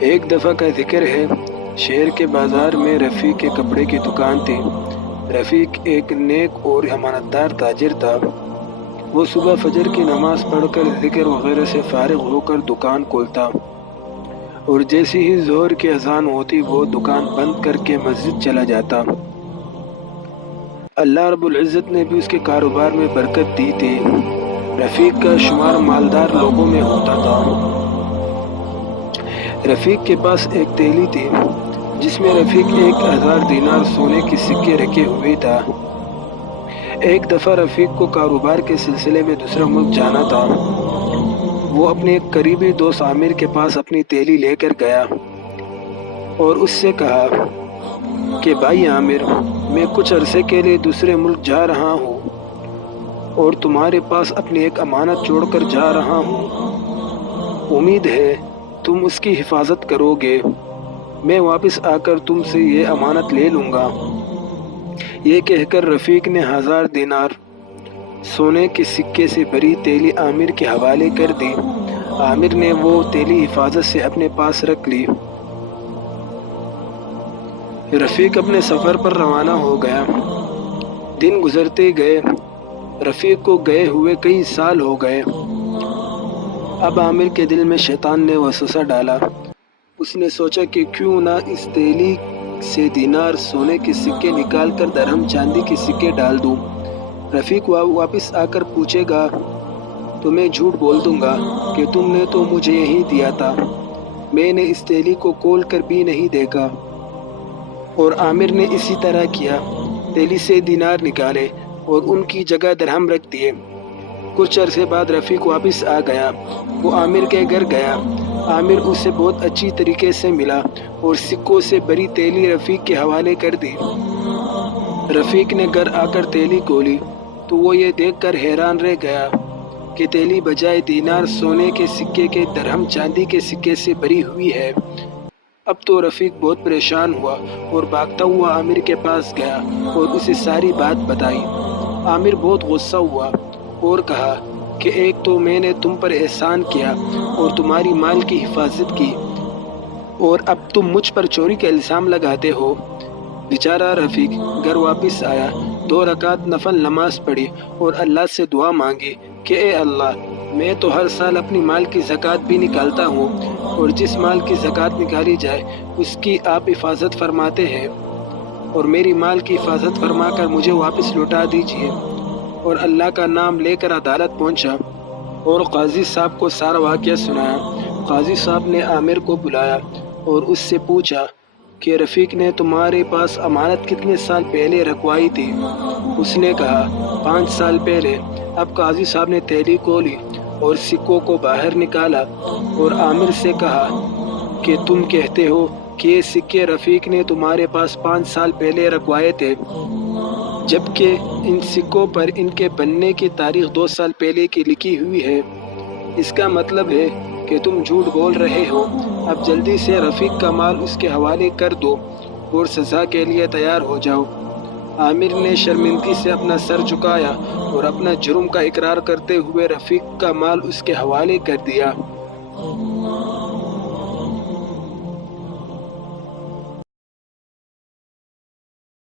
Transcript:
ایک دفعہ کا ذکر ہے، شہر کے بازار میں رفیق کے کپڑے کی دکان تھی۔ رفیق ایک نیک اور امانتدار تاجر تھا۔ وہ صبح فجر کی نماز پڑھ کر ذکر وغیرہ سے فارغ ہو کر دکان کھولتا، اور جیسی ہی ظہر کی اذان ہوتی وہ دکان بند کر کے مسجد چلا جاتا۔ اللہ رب العزت نے بھی اس کے کاروبار میں برکت دی تھی۔ رفیق کا شمار مالدار لوگوں میں ہوتا تھا۔ رفیق کے پاس ایک تیلی تھی جس میں رفیق 1000 دینار سونے کے سکے رکھے ہوئے تھا۔ ایک دفعہ رفیق کو کاروبار کے سلسلے میں دوسرا ملک جانا تھا۔ وہ اپنے ایک قریبی دوست عامر کے پاس اپنی تیلی لے کر گیا اور اس سے کہا کہ بھائی عامر، میں کچھ عرصے کے لیے دوسرے ملک جا رہا ہوں اور تمہارے پاس اپنی ایک امانت چھوڑ کر جا رہا ہوں۔ امید ہے تم اس کی حفاظت کرو گے۔ میں واپس آ کر تم سے یہ امانت لے لوں گا۔ یہ کہہ کر رفیق نے 1000 دینار سونے کے سکے سے بھری تیلی عامر کے حوالے کر دی۔ عامر نے وہ تیلی حفاظت سے اپنے پاس رکھ لی۔ رفیق اپنے سفر پر روانہ ہو گیا۔ دن گزرتے گئے۔ رفیق کو گئے ہوئے کئی سال ہو گئے۔ اب عامر کے دل میں شیطان نے وسوسہ ڈالا۔ اس نے سوچا کہ کیوں نہ اس تیلی سے دینار سونے کے سکے نکال کر درہم چاندی کے سکے ڈال دوں۔ رفیق واپس آ کر پوچھے گا تو میں جھوٹ بول دوں گا کہ تم نے تو مجھے یہی دیا تھا، میں نے اس تیلی کو کھول کر بھی نہیں دیکھا۔ اور عامر نے اسی طرح کیا، تیلی سے دینار نکالے اور ان کی جگہ درہم رکھ دیے۔ کچھ عرصے بعد رفیق واپس آ گیا۔ وہ عامر کے گھر گیا۔ عامر اسے بہت اچھی طریقے سے ملا اور سکوں سے بھری تیلی رفیق کے حوالے کر دی۔ رفیق نے گھر آ کر تیلی کھولی تو وہ یہ دیکھ کر حیران رہ گیا کہ تیلی بجائے دینار سونے کے سکے کے درہم چاندی کے سکے سے بھری ہوئی ہے۔ اب تو رفیق بہت پریشان ہوا اور بھاگتا ہوا عامر کے پاس گیا اور اسے ساری بات بتائی۔ عامر بہت غصہ ہوا اور کہا کہ ایک تو میں نے تم پر احسان کیا اور تمہاری مال کی حفاظت کی، اور اب تم مجھ پر چوری کا الزام لگاتے ہو۔ بیچارہ رفیق گھر واپس آیا، 2 رکعت نفل نماز پڑھی اور اللہ سے دعا مانگی کہ اے اللہ، میں تو ہر سال اپنی مال کی زکوٰۃ بھی نکالتا ہوں، اور جس مال کی زکوٰۃ نکالی جائے اس کی آپ حفاظت فرماتے ہیں، اور میری مال کی حفاظت فرما کر مجھے واپس لوٹا دیجیے۔ اور اللہ کا نام لے کر عدالت پہنچا اور قاضی صاحب کو سارا واقعہ سنایا۔ قاضی صاحب نے عامر کو بلایا اور اس سے پوچھا کہ رفیق نے تمہارے پاس امانت کتنے سال پہلے رکھوائی تھی؟ اس نے کہا 5 سال پہلے۔ اب قاضی صاحب نے تیلی کھولی اور سکوں کو باہر نکالا اور عامر سے کہا کہ تم کہتے ہو کہ یہ سکے رفیق نے تمہارے پاس 5 سال پہلے رکھوائے تھے، جبکہ ان سکوں پر ان کے بننے کی تاریخ 2 سال پہلے کی لکھی ہوئی ہے۔ اس کا مطلب ہے کہ تم جھوٹ بول رہے ہو۔ اب جلدی سے رفیق کا مال اس کے حوالے کر دو اور سزا کے لیے تیار ہو جاؤ۔ عامر نے شرمندگی سے اپنا سر جھکایا اور اپنا جرم کا اقرار کرتے ہوئے رفیق کا مال اس کے حوالے کر دیا۔